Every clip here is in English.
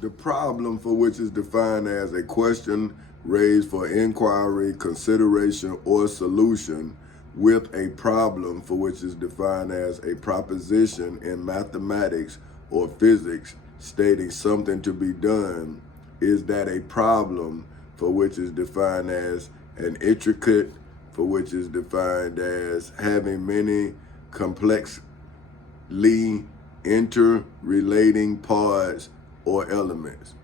The problem, for which is defined as a question raised for inquiry, consideration, or solution, with a problem, for which is defined as a proposition in mathematics or physics stating something to be done, is that a problem, for which is defined as an intricate, for which is defined as having many complexly interrelating parts or elements.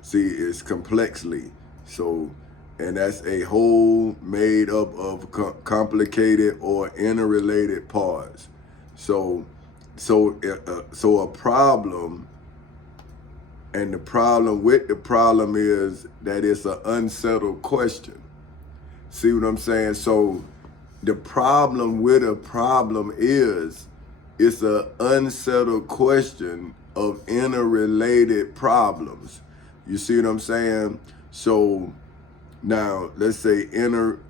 See, it's complexly. So, and that's a whole made up of complicated or interrelated parts. So a problem, and the problem with the problem is that it's an unsettled question. See what I'm saying? So the problem with a problem is it's an unsettled question of interrelated problems. You see what I'm saying? So now let's say intricate.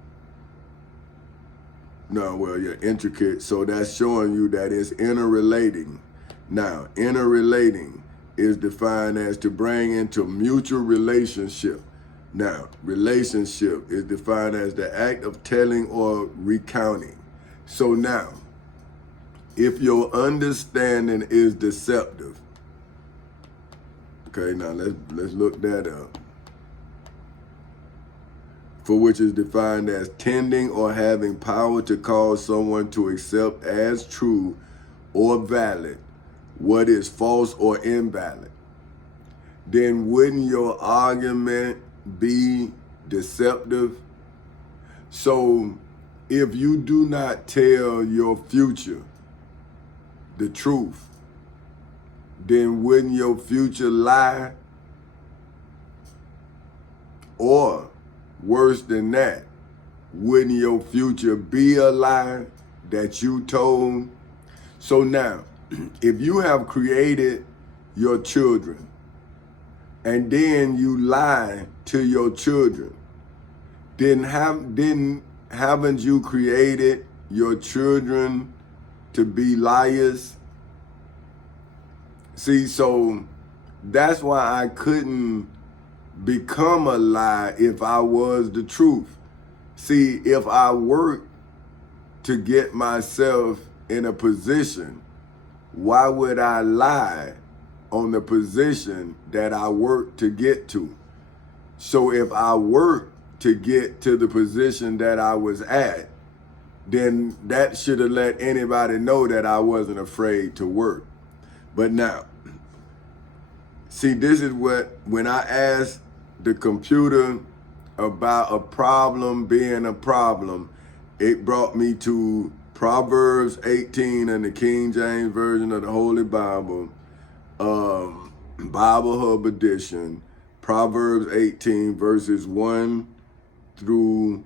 So that's showing you that it's interrelating. Now, interrelating is defined as to bring into mutual relationship. Now, relationship is defined as the act of telling or recounting. So now, if your understanding is deceptive, okay, now let's look that up. For which is defined as tending or having power to cause someone to accept as true or valid what is false or invalid, then wouldn't your argument be deceptive? So if you do not tell your future the truth, then wouldn't your future lie? Or worse than that, wouldn't your future be a lie that you told? So now, if you have created your children and then you lie to your children, then haven't you created your children to be liars? See, so that's why I couldn't become a lie if I was the truth. See, if I work to get myself in a position, why would I lie on the position that I work to get to? So if I work to get to the position that I was at, then that should have let anybody know that I wasn't afraid to work. But now, see, this is what, when I asked the computer about a problem being a problem, it brought me to Proverbs 18 in the King James Version of the Holy Bible, Bible Hub Edition, Proverbs 18 verses 1 through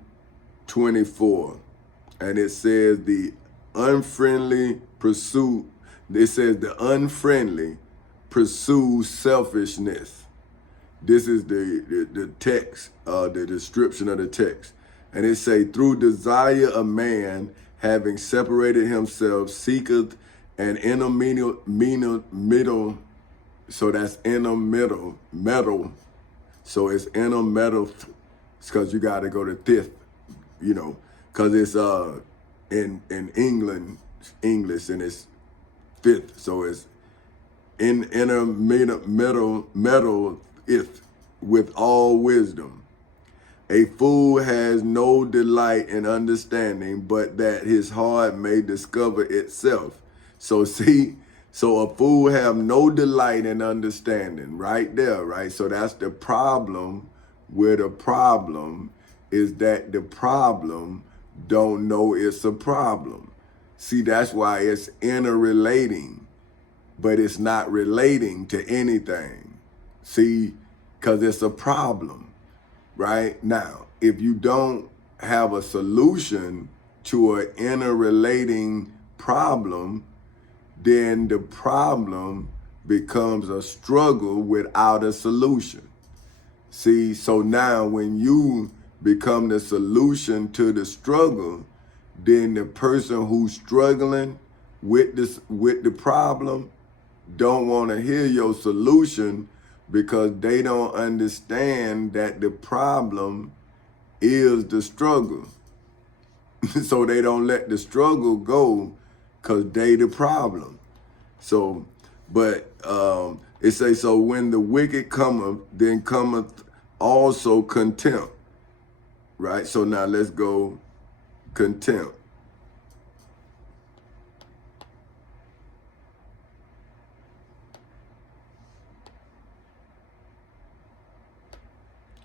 24. And it says the unfriendly pursue selfishness. This is the text, the description of the text. And it say, through desire a man, having separated himself, seeketh an middle. So that's metal. So it's metal. It's because you got to go to fifth, because it's in English, and it's fifth. So it's metal if with all wisdom. A fool has no delight in understanding, but that his heart may discover itself. So see, so a fool have no delight in understanding, right there, right? So that's the problem with a problem, is that the problem don't know it's a problem. See, that's why it's interrelating, but it's not relating to anything. See, because it's a problem. Right? Now, if you don't have a solution to an interrelating problem, then the problem becomes a struggle without a solution. See, so now when you become the solution to the struggle, then the person who's struggling with the problem don't want to hear your solution, because they don't understand that the problem is the struggle. So they don't let the struggle go because they the problem. So, but it say, so when the wicked cometh, then cometh also contempt. Right? So now let's go contempt.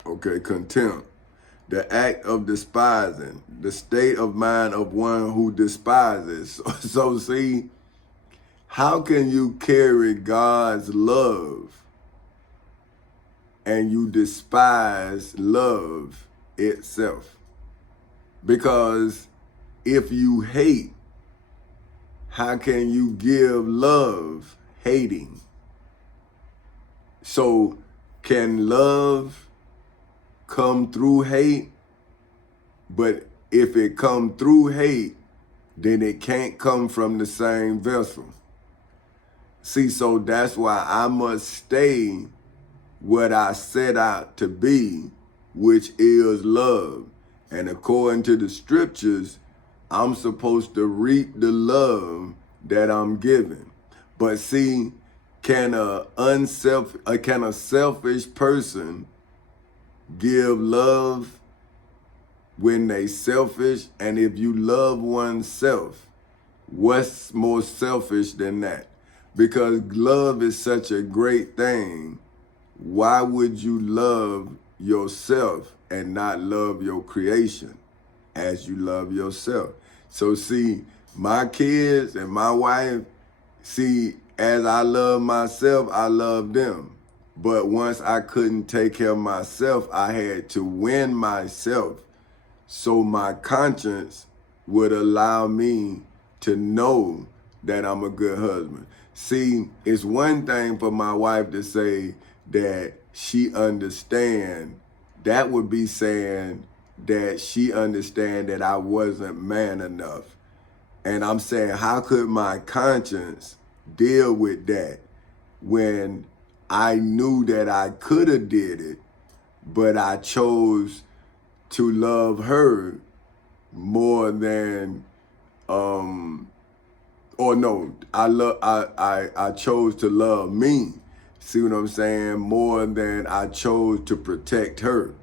Okay, contempt. The act of despising, the state of mind of one who despises. So see, how can you carry God's love and you despise love itself? Because if you hate, how can you give love hating? So can love come through hate? But if it come through hate, then it can't come from the same vessel. See, so that's why I must stay what I set out to be, which is love. And according to the scriptures, I'm supposed to reap the love that I'm giving. But see, can a selfish person give love when they selfish? And if you love oneself, what's more selfish than that? Because love is such a great thing. Why would you love yourself and not love your creation as you love yourself? So see, my kids and my wife, see, as I love myself, I love them. But once I couldn't take care of myself, I had to win myself so my conscience would allow me to know that I'm a good husband. See, it's one thing for my wife to say that she understand. That would be saying that she understand that I wasn't man enough. And I'm saying, how could my conscience deal with that when I knew that I could have did it, but I chose to love her more than I chose to love me. See what I'm saying? More than I chose to protect her.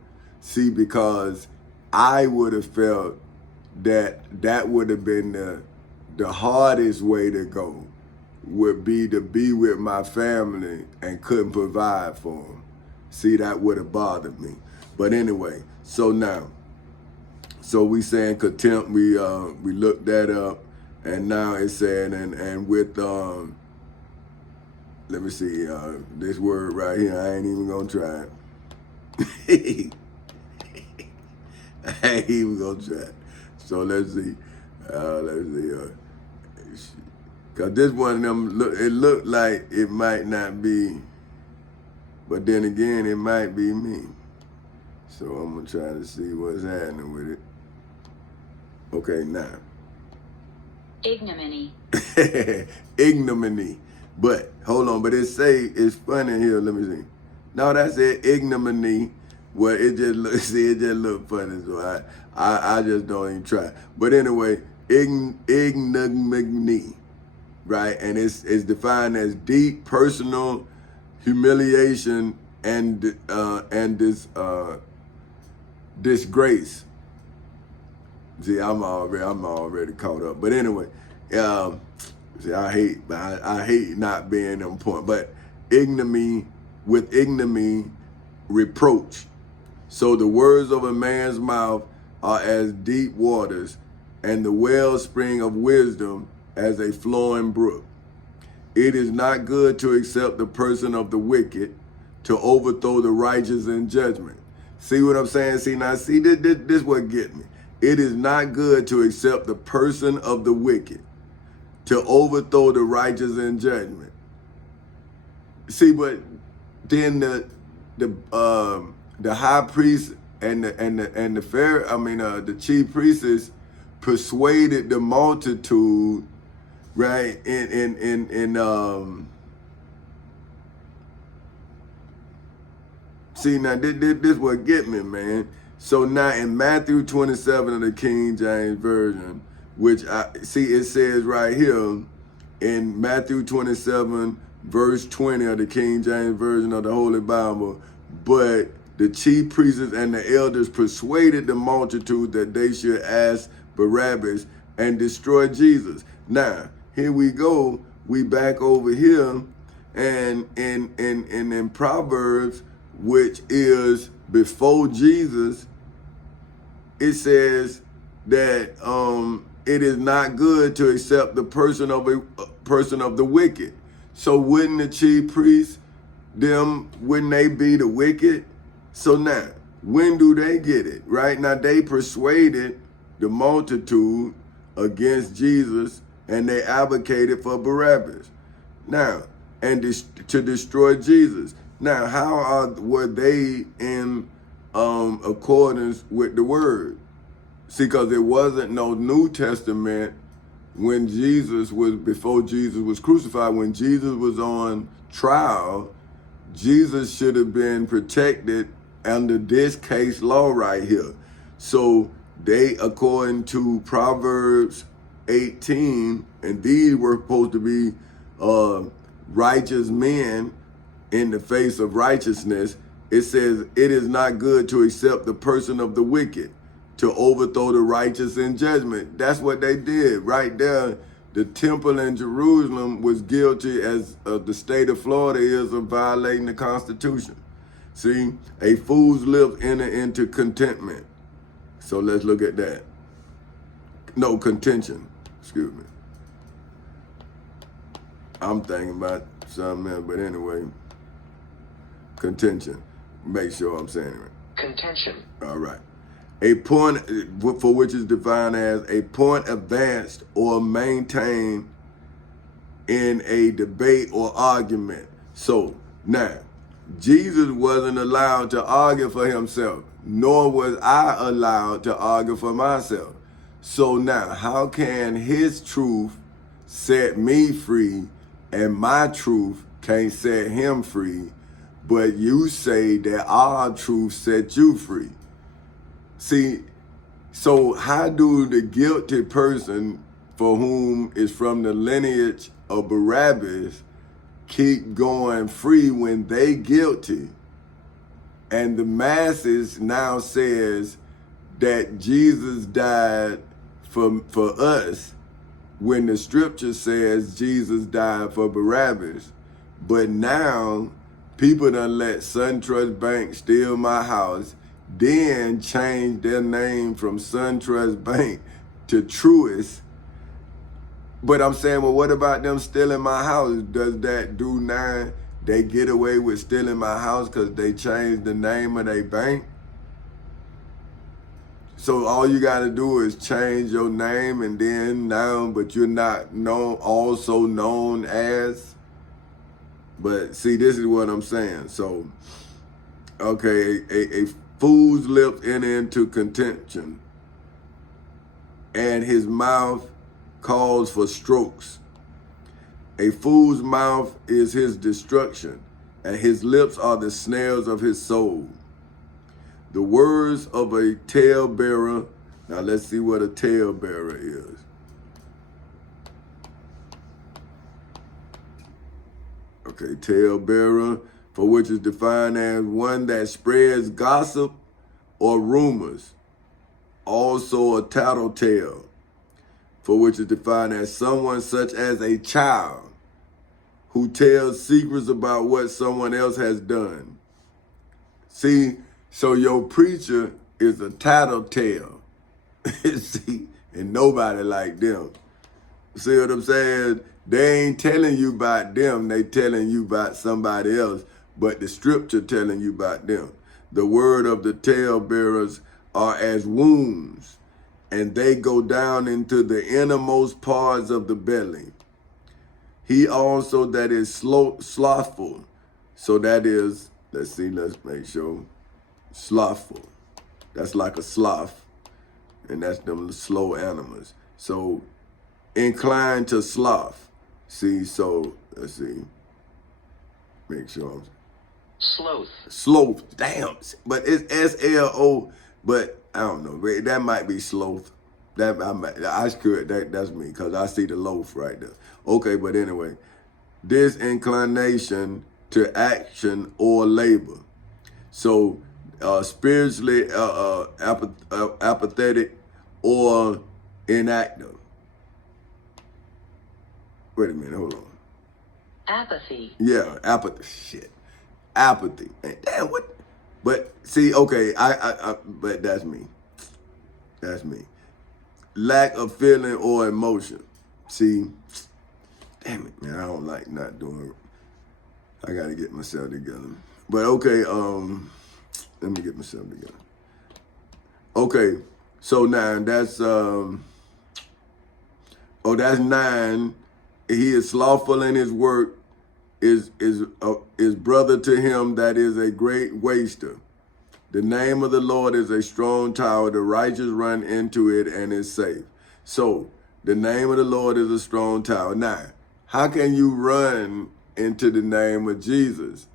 See, because I would have felt that would have been the hardest way to go, would be to be with my family and couldn't provide for them. See, that would have bothered me. But anyway, so now, so we saying contempt, we looked that up, and now it's saying, and with, let me see, this word right here, I ain't even gonna try it. I ain't even gonna try it. So let's see, cause this one of them, it looked like it might not be, but then again, it might be me. So I'm gonna try to see what's happening with it. Okay, now. Ignominy. Ignominy. But hold on, but it's funny here. Let me see. No, that's it. Ignominy. Well, it just look funny, so I just don't even try. But anyway, ignominy, right? And it's defined as deep personal humiliation and disgrace. See, I'm already caught up. But anyway, see, I hate not being on point. But ignominy, reproach. So the words of a man's mouth are as deep waters, and the wellspring of wisdom as a flowing brook. It is not good to accept the person of the wicked, to overthrow the righteous in judgment. See what I'm saying? See, this what get me. It is not good to accept the person of the wicked, to overthrow the righteous in judgment. See, but then the high priest and the chief priestess persuaded the multitude, right? See, now this what get me, man. So now in Matthew 27 of the King James Version, which I see it says right here in Matthew 27, verse 20 of the King James Version of the Holy Bible, but the chief priests and the elders persuaded the multitude that they should ask Barabbas and destroy Jesus. Now, here we go. We back over here, and in Proverbs, which is before Jesus, it says that it is not good to accept the person of the wicked. So wouldn't the chief priests, wouldn't they be the wicked? So now, when do they get it? Right now, they persuaded the multitude against Jesus, and they advocated for Barabbas. Now, and to destroy Jesus. Now, how were they in accordance with the word? See, because there wasn't no New Testament when before Jesus was crucified. When Jesus was on trial, Jesus should have been protected under this case law right here. So they, according to Proverbs 18, and these were supposed to be righteous men in the face of righteousness, it says, it is not good to accept the person of the wicked, to overthrow the righteous in judgment. That's what they did right there. The temple in Jerusalem was guilty, as the state of Florida is, of violating the Constitution. See, a fool's lips enter into contentment. So let's look at that. No, contention. Excuse me. I'm thinking about something else, but anyway. Contention. Make sure I'm saying it right. Contention. All right. A point, for which is defined as a point advanced or maintained in a debate or argument. So now, Jesus wasn't allowed to argue for himself, nor was I allowed to argue for myself. So now, how can his truth set me free and my truth can't set him free, but you say that our truth set you free? See, so how do the guilty person for whom is from the lineage of Barabbas keep going free when they guilty? And the masses now says that Jesus died for us when the scripture says Jesus died for Barabbas. But now people done let SunTrust Bank steal my house, then change their name from SunTrust Bank to Truist. But I'm saying, well, what about them stealing my house? Does that do now they get away with stealing my house because they changed the name of their bank? So all you got to do is change your name and then now, but you're not also known as. But see, this is what I'm saying. So, okay, a fool's lips enter into contention, and his mouth calls for strokes. A fool's mouth is his destruction, and his lips are the snares of his soul. The words of a talebearer. Now let's see what a talebearer is. Okay, talebearer, for which is defined as one that spreads gossip or rumors. Also a tattletale, for which is defined as someone such as a child who tells secrets about what someone else has done. See, so your preacher is a tattletale. See, and nobody like them. See what I'm saying? They ain't telling you about them, they telling you about somebody else, but the scripture telling you about them. The word of the talebearers are as wounds, and they go down into the innermost parts of the belly. He also that is slothful. So that is, let's make sure. Slothful. That's like a sloth, and that's them slow animals. So inclined to sloth. See, so let's see. Make sure. Sloth. Sloth. Damn. But it's S-L-O. But I don't know. That might be sloth. That's me because I see the loaf right there. Okay, but anyway, disinclination to action or labor. So spiritually apathetic or inactive. Wait a minute, hold on. Apathy. Yeah, apathy. Shit, apathy. And damn, what? But see, okay, but that's me. That's me. Lack of feeling or emotion. See, damn it, man, I don't like not doing it. I gotta get myself together. But okay, let me get myself together. Okay, so now that's that's 9. He is slothful in his work, is brother to him that is a great waster. The name of the Lord is a strong tower. The righteous run into it and is safe. So the name of the Lord is a strong tower. Now, how can you run into the name of Jesus?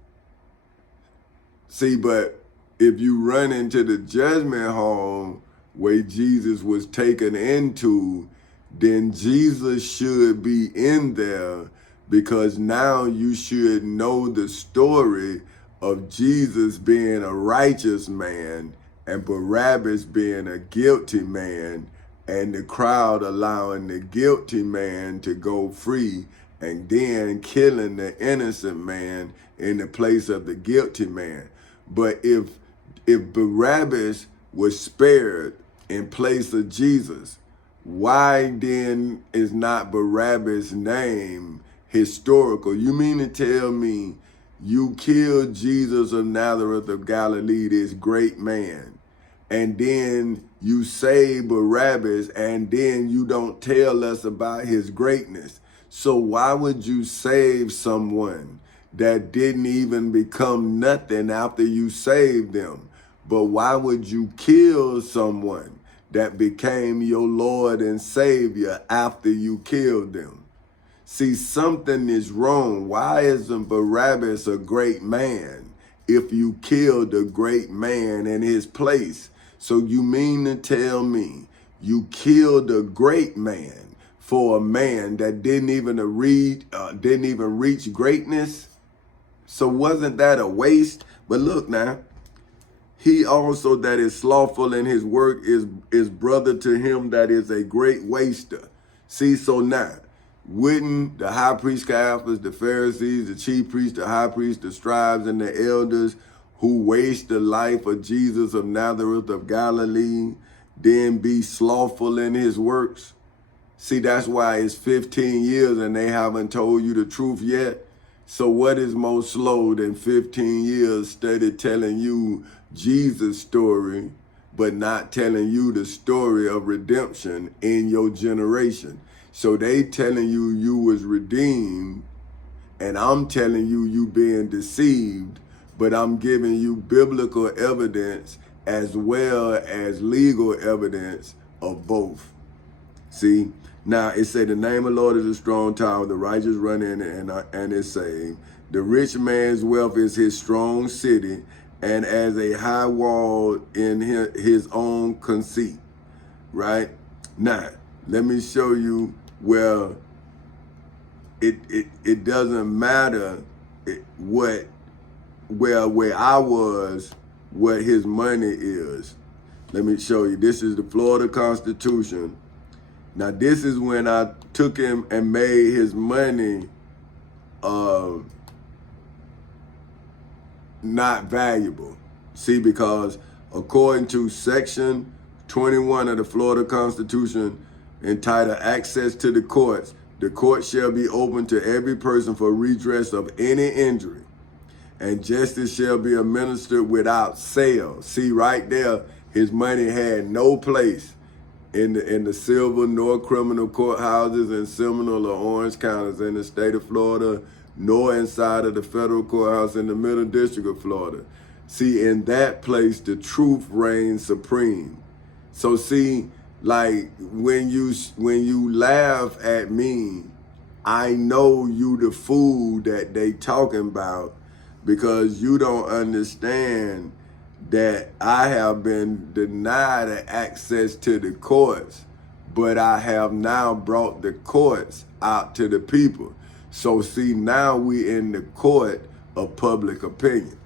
See, but if you run into the judgment hall where Jesus was taken into, then Jesus should be in there, because now you should know the story of Jesus being a righteous man and Barabbas being a guilty man, and the crowd allowing the guilty man to go free and then killing the innocent man in the place of the guilty man. But if Barabbas was spared in place of Jesus, why then is not Barabbas' name historical? You mean to tell me you killed Jesus of Nazareth of Galilee, this great man, and then you save Barabbas, and then you don't tell us about his greatness? So why would you save someone that didn't even become nothing after you saved them? But why would you kill someone that became your Lord and Savior after you killed them? See, something is wrong. Why isn't Barabbas a great man if you killed a great man in his place? So you mean to tell me you killed a great man for a man that didn't even reach greatness? So wasn't that a waste? But look now, he also that is slothful in his work is brother to him that is a great waster. See, so now, wouldn't the high priest Caiaphas, the Pharisees, the chief priests, the high priests, the scribes, and the elders who waste the life of Jesus of Nazareth of Galilee then be slothful in his works? See, that's why it's 15 years and they haven't told you the truth yet. So what is more slow than 15 years steady telling you Jesus' story, but not telling you the story of redemption in your generation? So they telling you was redeemed, and I'm telling you being deceived, but I'm giving you biblical evidence as well as legal evidence of both. See? Now, it say the name of the Lord is a strong tower. The righteous run in and is saved. The rich man's wealth is his strong city, and as a high wall in his own conceit. Right? Now, let me show you where it doesn't matter where I was, what his money is. Let me show you. This is the Florida Constitution. Now, this is when I took him and made his money not valuable. See, because according to Section 21 of the Florida Constitution, entitled Access to the Court shall be open to every person for redress of any injury, and justice shall be administered without sale. See, right there, his money had no place in the civil nor criminal courthouses in Seminole or Orange counties in the state of Florida, nor inside of the federal courthouse in the Middle District of Florida. See, in that place, the truth reigns supreme. So see, like when you laugh at me, I know you the fool that they talking about, because you don't understand that I have been denied access to the courts, but I have now brought the courts out to the people. So see, now we in the court of public opinion.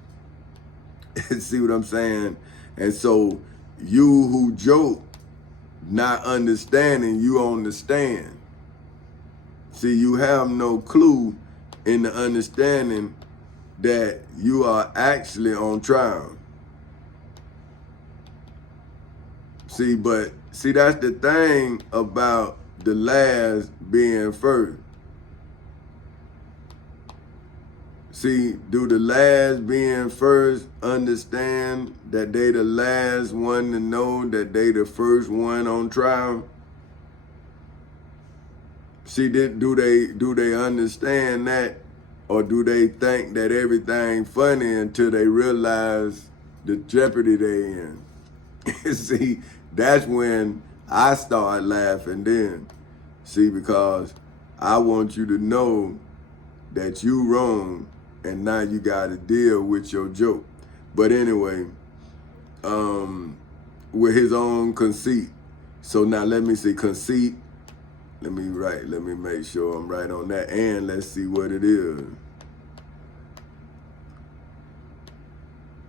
See what I'm saying? And so you who joke, not understanding, you understand. See, you have no clue in the understanding that you are actually on trial. See, but see, that's the thing about the last being first. See, do the last being first understand that they the last one to know that they the first one on trial? See, do they understand that, or do they think that everything funny until they realize the jeopardy they in? See, that's when I start laughing then. See, because I want you to know that you wrong, and now you got to deal with your joke. But anyway, with his own conceit. So now let me see, conceit. Let me make sure I'm right on that. And let's see what it is.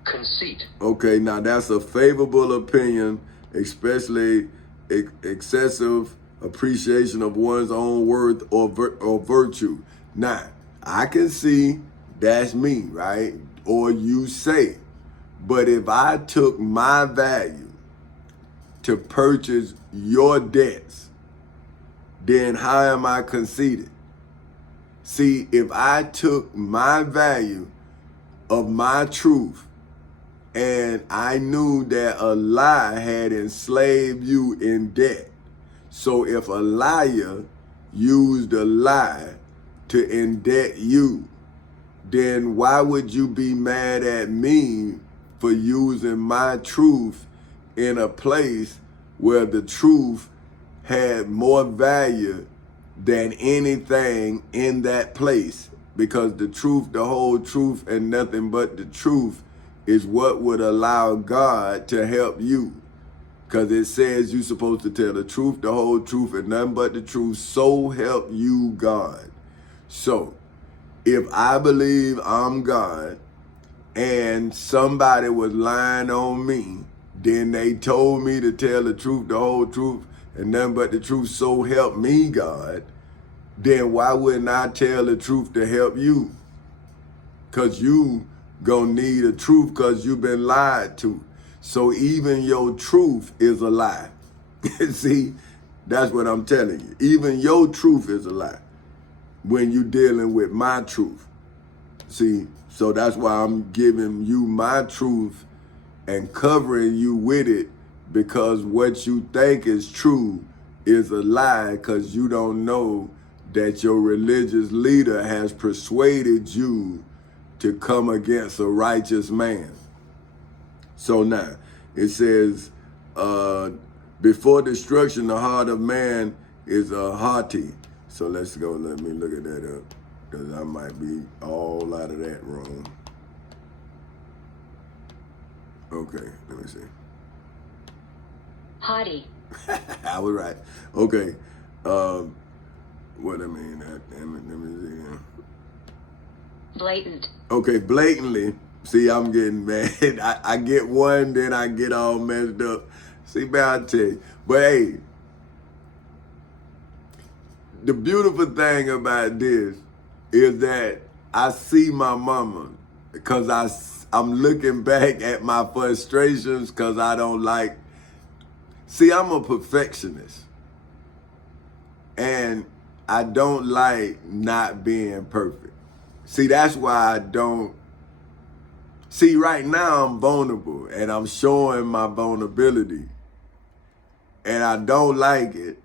Conceit. Okay, now that's a favorable opinion, especially excessive appreciation of one's own worth or virtue. Now, I can see that's me, right? Or you say. But if I took my value to purchase your debts, then how am I conceited? See, if I took my value of my truth and I knew that a lie had enslaved you in debt, so if a liar used a lie to indebt you, then why would you be mad at me for using my truth in a place where the truth had more value than anything in that place? Because the truth, the whole truth, and nothing but the truth is what would allow God to help you. Because it says you're supposed to tell the truth, the whole truth, and nothing but the truth, so help you God. So, if I believe I'm God and somebody was lying on me, then they told me to tell the truth, the whole truth, and nothing but the truth, so help me God, then why wouldn't I tell the truth to help you? Because you gonna need a truth because you've been lied to. So even your truth is a lie. See, that's what I'm telling you. Even your truth is a lie when you're dealing with my truth. See, so that's why I'm giving you my truth and covering you with it, because what you think is true is a lie, because you don't know that your religious leader has persuaded you to come against a righteous man. So now, it says, before destruction, the heart of man is haughty. So let's go, let me look at that up, because I might be all out of that wrong. Okay, let me see. Haughty. I was right. Okay, what I mean, let me see. Blatant. Okay, blatantly. See, I'm getting mad. I get one, then I get all messed up. See, man, I tell you. But hey, the beautiful thing about this is that I see my mama, because I'm looking back at my frustrations, because I don't like, see, I'm a perfectionist. And I don't like not being perfect. See, that's why I don't. See, right now I'm vulnerable and I'm showing my vulnerability. And I don't like it,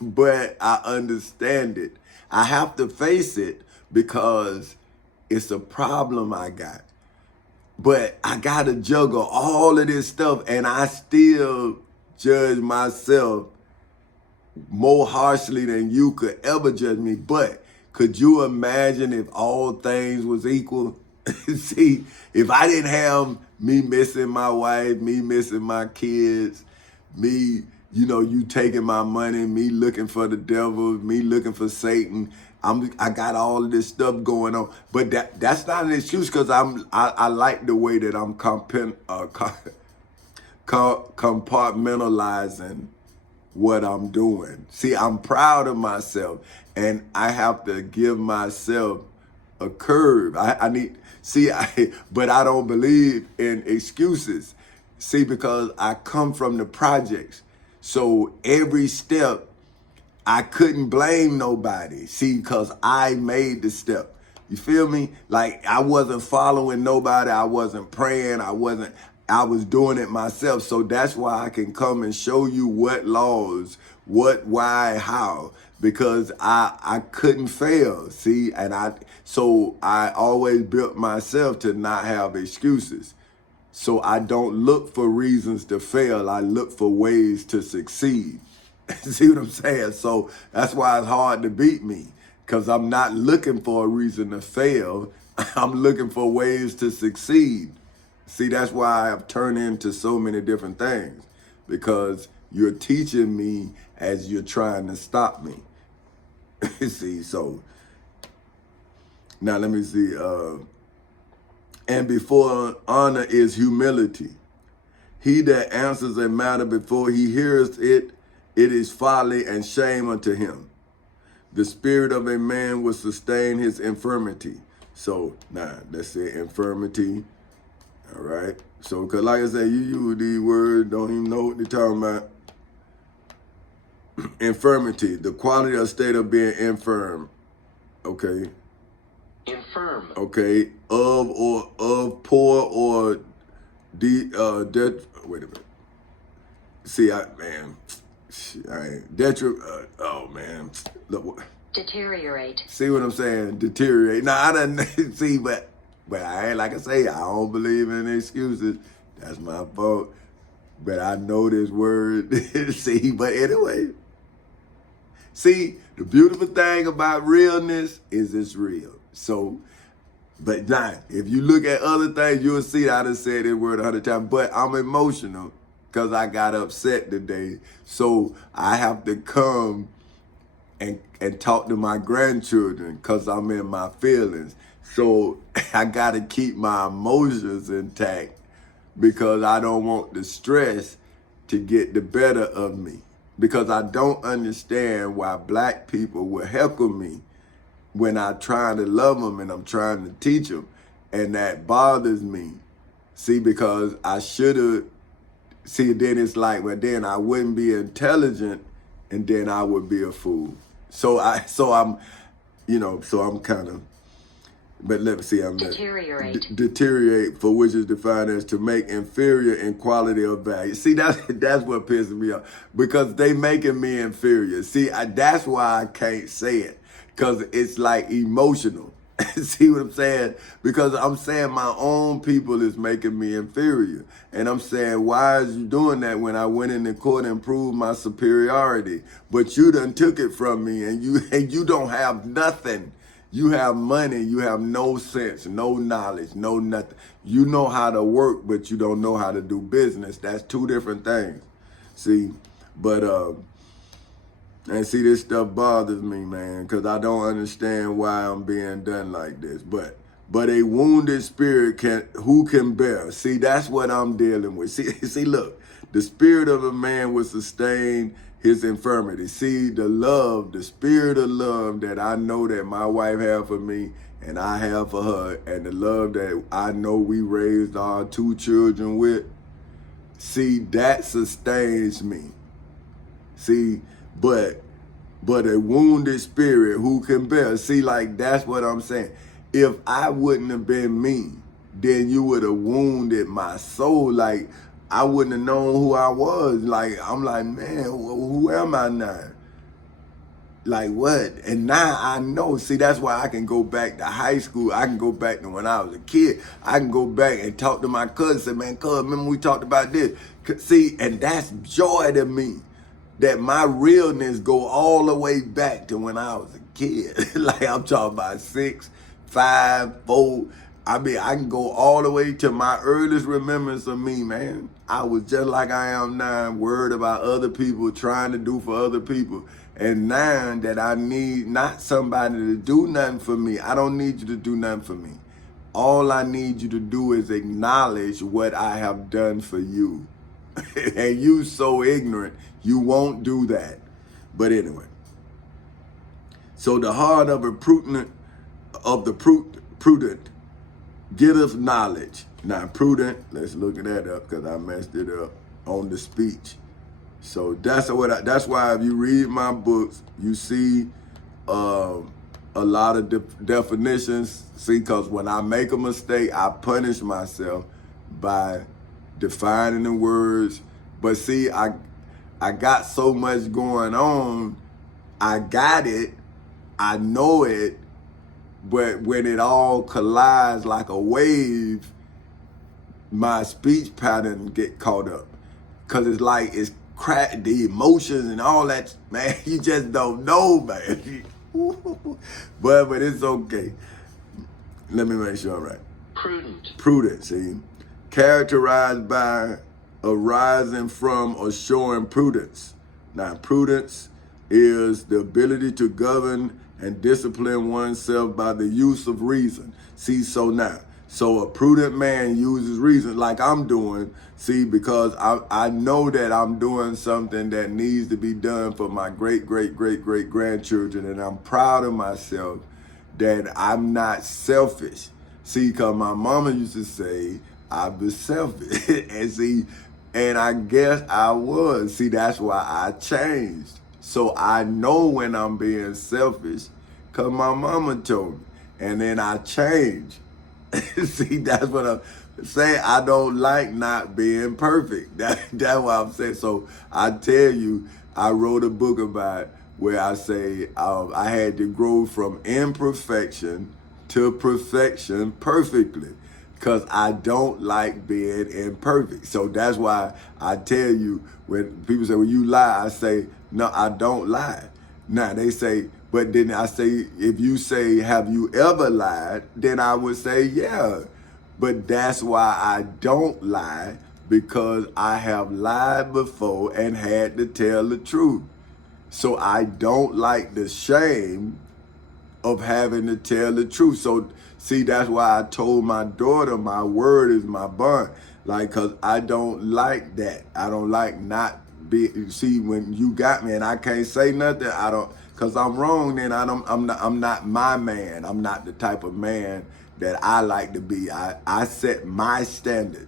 but I understand it. I have to face it because it's a problem I got. But I got to juggle all of this stuff, and I still judge myself more harshly than you could ever judge me. But could you imagine if all things was equal? See, if I didn't have me missing my wife, me missing my kids, me, you taking my money, me looking for the devil, me looking for Satan, I got all of this stuff going on. But that's not an excuse, because I like the way that I'm compartmentalizing what I'm doing. See, I'm proud of myself, and I have to give myself a curve. I need, but I don't believe in excuses. See, because I come from the projects. So every step, I couldn't blame nobody. See, because I made the step. You feel me? Like, I wasn't following nobody. I wasn't praying. I was doing it myself. So that's why I can come and show you what laws, what, why, how, because I couldn't fail. See, so I always built myself to not have excuses. So I don't look for reasons to fail. I look for ways to succeed. See what I'm saying? So that's why it's hard to beat me, because I'm not looking for a reason to fail. I'm looking for ways to succeed. See, that's why I've turned into so many different things, because you're teaching me as you're trying to stop me. See, so now let me see. And before honor is humility. He that answers a matter before he hears it, it is folly and shame unto him. The spirit of a man will sustain his infirmity. So now let's say infirmity. All right. So, because like I said, you use these words, don't even know what they're talking about. Infirmity, the quality or state of being infirm. Okay. Infirm. Okay. Of poor or wait a minute. See, oh man. Look, Deteriorate. see what I'm saying? Deteriorate. Now I done see, but I ain't, like I say, I don't believe in excuses. That's my fault. But I know this word. See, but anyway. See, the beautiful thing about realness is it's real. So, but now, if you look at other things, you'll see I done said this word 100 times. But I'm emotional because I got upset today. So I have to come and talk to my grandchildren because I'm in my feelings. So I got to keep my emotions intact because I don't want the stress to get the better of me. Because I don't understand why black people will heckle me when I'm trying to love them and I'm trying to teach them. And that bothers me. See, because I should have, then it's like, well, then I wouldn't be intelligent and then I would be a fool. So I'm kind of, but let me see, I'm Deteriorate. Deteriorate, for which is defined as to make inferior in quality or value. See, that's what pisses me off, because they making me inferior. See, that's why I can't say it, because it's like emotional. See what I'm saying? Because I'm saying my own people is making me inferior. And I'm saying, why is you doing that when I went into court and proved my superiority? But you done took it from me, and you don't have nothing. You have money, you have no sense, no knowledge, no nothing. You know how to work, but you don't know how to do business. That's two different things. See, but and see, this stuff bothers me, man, because I don't understand why I'm being done like this. But a wounded spirit who can bear? See, that's what I'm dealing with. See, look, the spirit of a man will sustain his infirmity. See, the spirit of love that I know that my wife have for me and I have for her, and the love that I know we raised our 2 children with, see, that sustains me. See, but a wounded spirit who can bear? See, like, that's what I'm saying. If I wouldn't have been me, then you would have wounded my soul. Like, I wouldn't have known who I was. Like, I'm like, man, who am I now? Like, what? And now I know. See, that's why I can go back to high school. I can go back to when I was a kid. I can go back and talk to my cousin, say, man, cuz, remember we talked about this? See, and that's joy to me, that my realness go all the way back to when I was a kid. Like, I'm talking about 6, 5, 4. I mean, I can go all the way to my earliest remembrance of me, man. I was just like I am now, worried about other people, trying to do for other people. And now that I need not somebody to do nothing for me, I don't need you to do nothing for me. All I need you to do is acknowledge what I have done for you. And you so ignorant, you won't do that. But anyway. So the heart of the prudent getteth knowledge. Now prudent, let's look at that up because I messed it up on the speech. So that's why if you read my books, you see a lot of definitions. See, because when I make a mistake, I punish myself by defining the words. But see, I got so much going on. I got it. I know it. But when it all collides like a wave, my speech pattern get caught up. Because it's like, it's crack, the emotions and all that, man, you just don't know, man. but it's okay. Let me make sure I'm right. Prudent. Prudent, see? Characterized by arising from or showing prudence. Now, prudence is the ability to govern and discipline oneself by the use of reason. See, so a prudent man uses reason like I'm doing, see, because I know that I'm doing something that needs to be done for my great-great-great-great-grandchildren, and I'm proud of myself that I'm not selfish. See, because my mama used to say, I was selfish. and I guess I was. See, that's why I changed. So I know when I'm being selfish because my mama told me. And then I change. See, that's what I'm saying. I don't like not being perfect. That's what I'm saying. So I tell you, I wrote a book about it where I say I had to grow from imperfection to perfection perfectly. Because I don't like being imperfect. So that's why I tell you, when people say, well, you lie, I say, no, I don't lie. Now, they say, but then I say, if you say, have you ever lied? Then I would say, yeah. But that's why I don't lie, because I have lied before and had to tell the truth. So I don't like the shame of having to tell the truth. So see, that's why I told my daughter, my word is my bond. Like, cause I don't like that. I don't like not be. See, when you got me and I can't say nothing, I don't, cause I'm wrong. Then I'm not my man. I'm not the type of man that I like to be. I set my standard.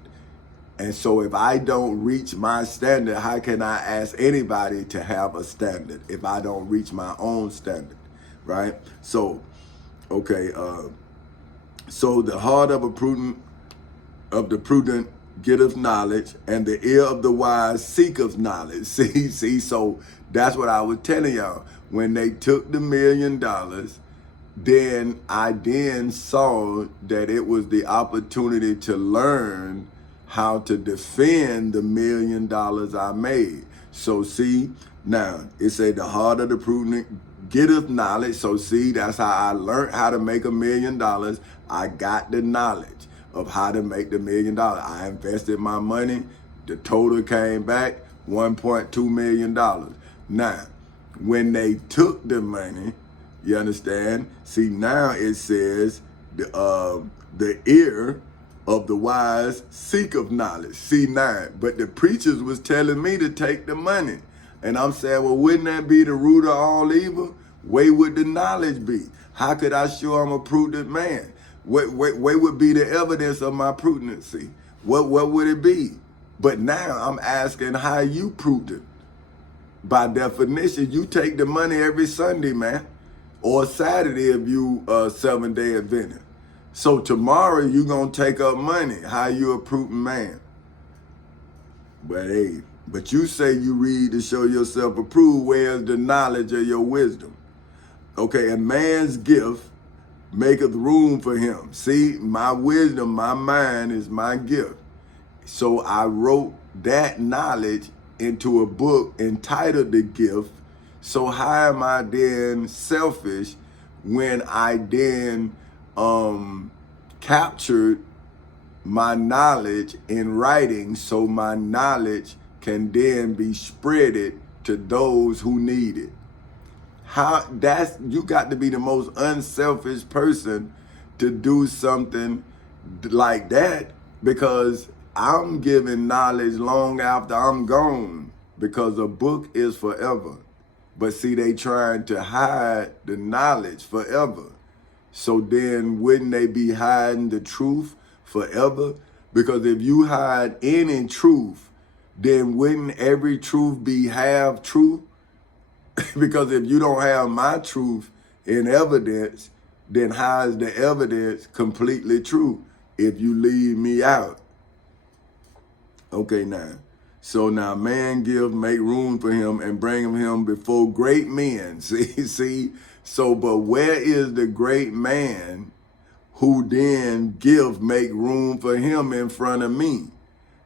And so if I don't reach my standard, how can I ask anybody to have a standard if I don't reach my own standard, right? So, okay, so the heart of the prudent getteth knowledge, and the ear of the wise seeketh knowledge. See, so that's what I was telling y'all. When they took the $1 million, then I saw that it was the opportunity to learn how to defend the $1 million I made. So see, now it said the heart of the prudent getteth knowledge. So see, that's how I learned how to make $1 million. I got the knowledge of how to make the $1 million. I invested my money. The total came back $1.2 million. Now, when they took the money, you understand? See, now it says the ear of the wise seeketh knowledge. See, now, but the preachers was telling me to take the money. And I'm saying, well, wouldn't that be the root of all evil? Where would the knowledge be? How could I show I'm a prudent man? Where would be the evidence of my prudency? What would it be? But now I'm asking, how you prudent? By definition, you take the money every Sunday, man. Or Saturday if you a 7-day Adventist. So tomorrow you gonna take up money. How you a prudent man? But hey, but you say you read to show yourself approved. Where's the knowledge of your wisdom? Okay, a man's gift maketh room for him. See, my wisdom, my mind is my gift. So I wrote that knowledge into a book entitled The Gift. So how am I then selfish when I then captured my knowledge in writing so my knowledge can then be spreaded to those who need it. You got to be the most unselfish person to do something like that, because I'm giving knowledge long after I'm gone, because a book is forever. But see, they trying to hide the knowledge forever. So then wouldn't they be hiding the truth forever? Because if you hide any truth, then wouldn't every truth be half true? Because if you don't have my truth in evidence, then how is the evidence completely true if you leave me out? Okay, now. So now man make room for him and bring him before great men. See? So, but where is the great man who then make room for him in front of me?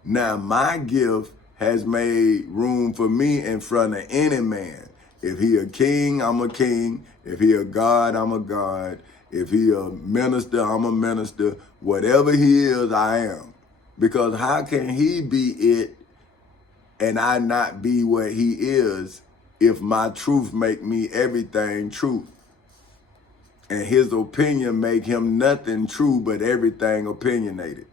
Now my gift has made room for me in front of any man. If he a king, I'm a king. If he a God, I'm a God. If he a minister, I'm a minister. Whatever he is, I am. Because how can he be it and I not be what he is if my truth make me everything truth? And his opinion make him nothing true but everything opinionated.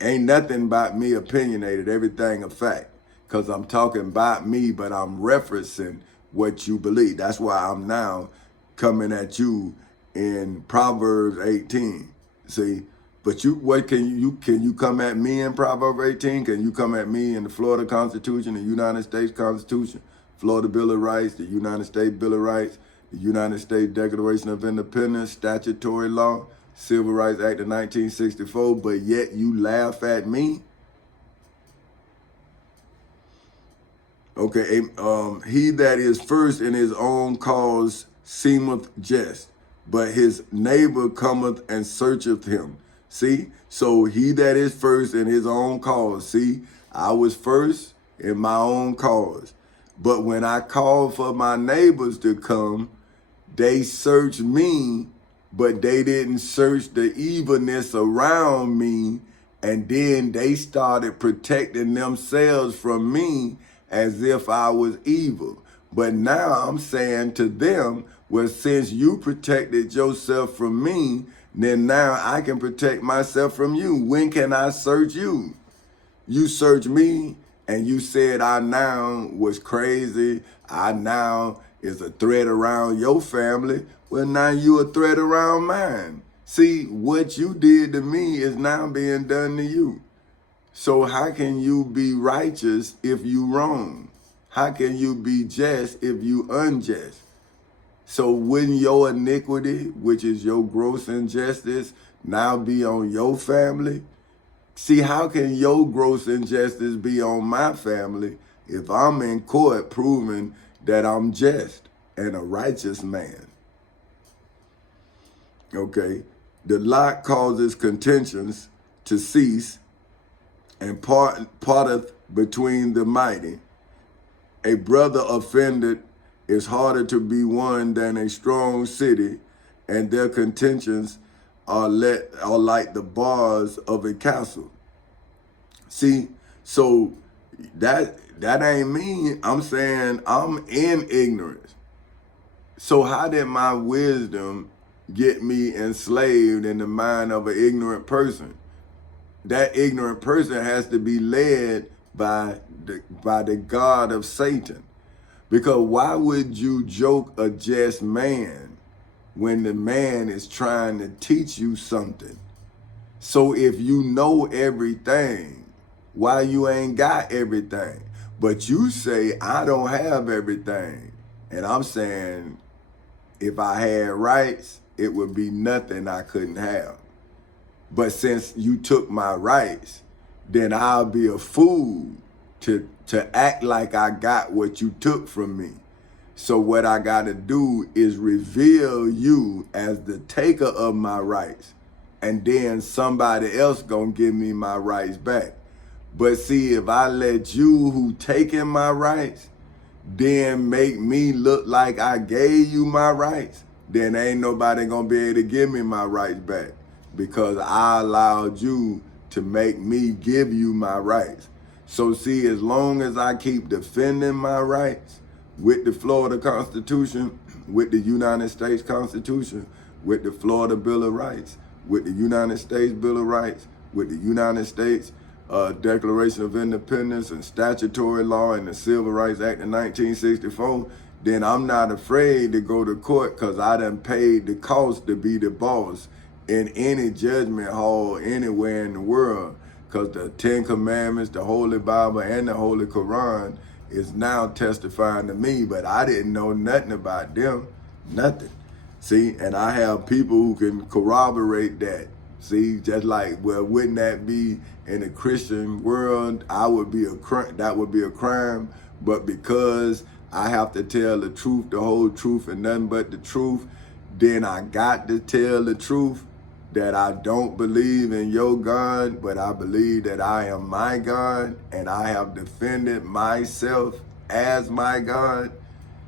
Ain't nothing about me opinionated, everything a fact. Because I'm talking about me, but I'm referencing what you believe. That's why I'm now coming at you in Proverbs 18. See, but can you come at me in Proverbs 18? Can you come at me in the Florida Constitution, the United States Constitution, Florida Bill of Rights, the United States Bill of Rights, the United States Declaration of Independence, statutory law, Civil Rights Act of 1964, but yet you laugh at me? Okay, he that is first in his own cause seemeth just, but his neighbor cometh and searcheth him. See, so he that is first in his own cause. See, I was first in my own cause. But when I called for my neighbors to come, they searched me, but they didn't search the evilness around me. And then they started protecting themselves from me as if I was evil. But now I'm saying to them, well, since you protected yourself from me, then now I can protect myself from you. When can I search you? You search me and you said I now was crazy. I now is a threat around your family. Well, now you a threat around mine. See, what you did to me is now being done to you. So how can you be righteous if you wrong? How can you be just if you unjust? So wouldn't your iniquity, which is your gross injustice, now be on your family? See, how can your gross injustice be on my family if I'm in court proving that I'm just and a righteous man? Okay, the lot causes contentions to cease and parteth between the mighty. A brother offended is harder to be won than a strong city, and their contentions are like the bars of a castle. See, so that ain't me. I'm saying I'm in ignorance. So how did my wisdom get me enslaved in the mind of an ignorant person? That ignorant person has to be led by the God of Satan. Because why would you joke a just man when the man is trying to teach you something? So if you know everything, why you ain't got everything? But you say, I don't have everything. And I'm saying, if I had rights, it would be nothing I couldn't have. But since you took my rights, then I'll be a fool to act like I got what you took from me. So what I got to do is reveal you as the taker of my rights. And then somebody else gonna give me my rights back. But see, if I let you who taking my rights, then make me look like I gave you my rights, then ain't nobody gonna be able to give me my rights back. because I allowed you to make me give you my rights. So see, as long as I keep defending my rights with the Florida Constitution, with the United States Constitution, with the Florida Bill of Rights, with the United States Bill of Rights, with the United States Declaration of Independence and statutory law and the Civil Rights Act of 1964, then I'm not afraid to go to court because I done paid the cost to be the boss in any judgment hall anywhere in the world, because the Ten Commandments, the Holy Bible, and the Holy Quran is now testifying to me, but I didn't know nothing about them, nothing. See, and I have people who can corroborate that. See, just like, well, wouldn't that be in the Christian world? That would be a crime, but because I have to tell the truth, the whole truth, and nothing but the truth, then I got to tell the truth that I don't believe in your God, but I believe that I am my God, and I have defended myself as my God.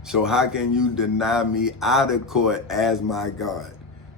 So how can you deny me out of court as my God,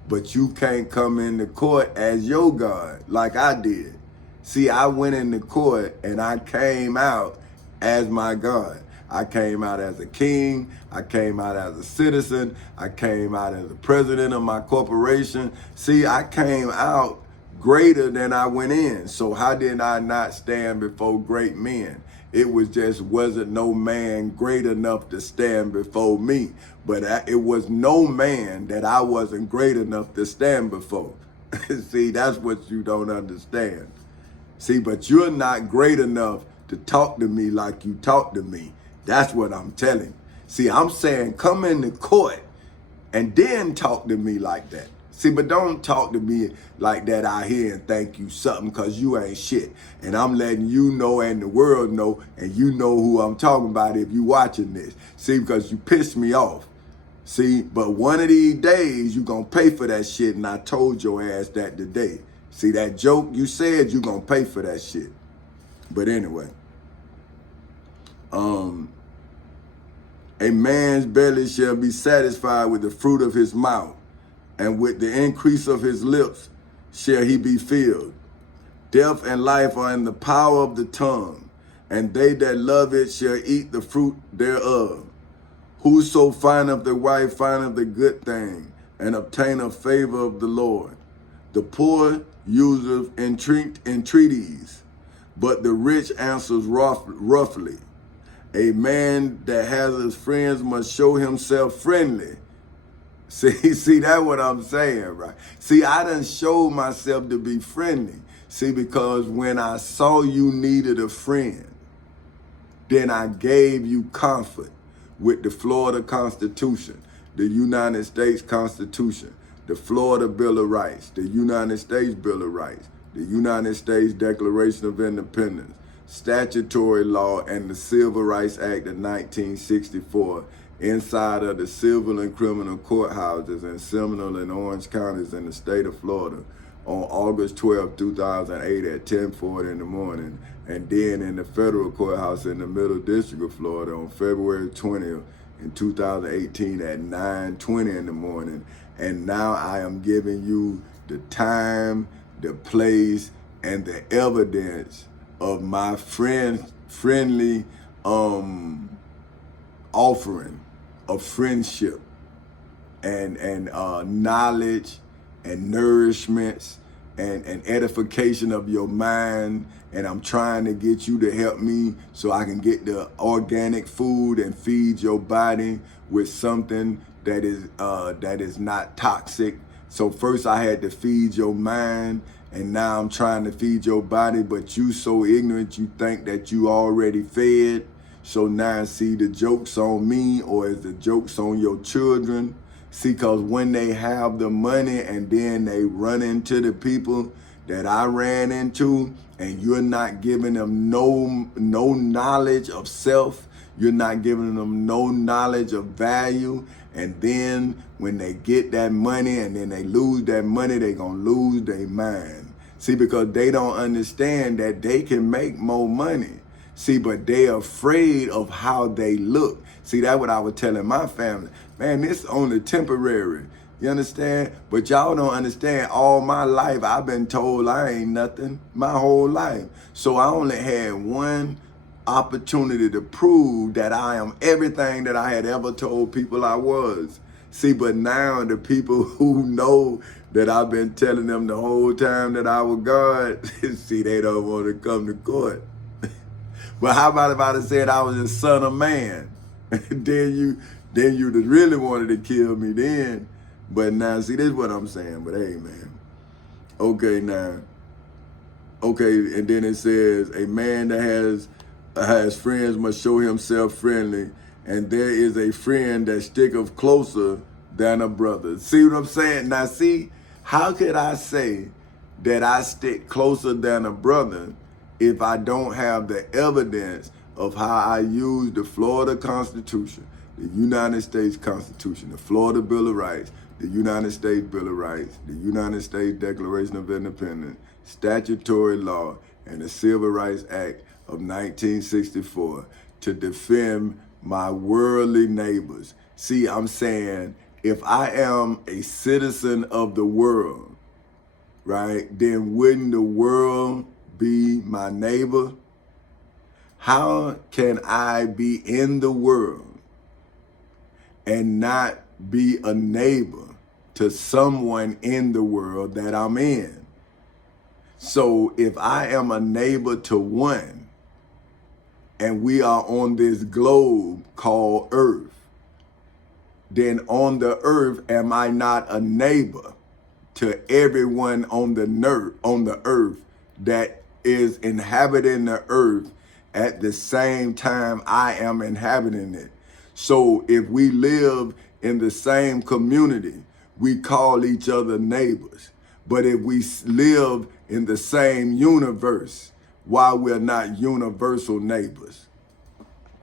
but you can't come into court as your God like I did? See, I went into court and I came out as my God. I came out as a king. I came out as a citizen. I came out as the president of my corporation. See, I came out greater than I went in. So how did I not stand before great men? It was just wasn't no man great enough to stand before me. But it was no man that I wasn't great enough to stand before. See, that's what you don't understand. See, but you're not great enough to talk to me like you talk to me. That's what I'm telling. See, I'm saying come into court and then talk to me like that. See, but don't talk to me like that out here and think you something, because you ain't shit. And I'm letting you know and the world know, and you know who I'm talking about if you watching this. See, because you pissed me off. See, but one of these days you gonna pay for that shit, and I told your ass that today. See, that joke you said, you gonna pay for that shit. But anyway, a man's belly shall be satisfied with the fruit of his mouth, and with the increase of his lips shall he be filled. Death and life are in the power of the tongue, and they that love it shall eat the fruit thereof. Whoso findeth the wife findeth the good thing, and obtaineth favor of the Lord. The poor useth entreaties, but the rich answers roughly. A man that has his friends must show himself friendly. See, that's what I'm saying, right? See, I done showed myself to be friendly. See, because when I saw you needed a friend, then I gave you comfort with the Florida Constitution, the United States Constitution, the Florida Bill of Rights, the United States Bill of Rights, the United States Declaration of Independence, statutory law, and the Civil Rights Act of 1964 inside of the civil and criminal courthouses in Seminole and Orange counties in the state of Florida on August 12, 2008 at 10:40 in the morning, and then in the federal courthouse in the Middle District of Florida on February 20th in 2018 at 9:20 in the morning. And now I am giving you the time, the place, and the evidence of my friendly offering of friendship and knowledge and nourishments and edification of your mind. And I'm trying to get you to help me so I can get the organic food and feed your body with something that is not toxic. So first I had to feed your mind, and now I'm trying to feed your body, but you so ignorant you think that you already fed. So now see, the joke's on me, or is the joke's on your children? See, because when they have the money and then they run into the people that I ran into, and you're not giving them no knowledge of self, you're not giving them no knowledge of value, and then when they get that money and then they lose that money, they gonna lose their mind. See, because they don't understand that they can make more money. See, but they're afraid of how they look. See, that's what I was telling my family. Man, this only temporary. You understand? But y'all don't understand. All my life, I've been told I ain't nothing my whole life. So I only had one opportunity to prove that I am everything that I had ever told people I was. See, but now the people who know that I've been telling them the whole time that I was God, see, they don't want to come to court. But how about if I'd have said I was the son of man? then you'd have really wanted to kill me then. But now, see, this is what I'm saying. But hey, man. Okay, now. Okay, and then it says, a man that has friends must show himself friendly, and there is a friend that sticketh closer than a brother. See what I'm saying? Now, see, how could I say that I stick closer than a brother if I don't have the evidence of how I use the Florida Constitution, the United States Constitution, the Florida Bill of Rights, the United States Bill of Rights, the United States Declaration of Independence, statutory law, and the Civil Rights Act of 1964 to defend my worldly neighbors? See, I'm saying if I am a citizen of the world, right, then wouldn't the world be my neighbor? How can I be in the world and not be a neighbor to someone in the world that I'm in? So if I am a neighbor to one, and we are on this globe called Earth, then on the earth, am I not a neighbor to everyone on the earth that is inhabiting the earth at the same time I am inhabiting it? So if we live in the same community, we call each other neighbors. But if we live in the same universe, why we're not universal neighbors?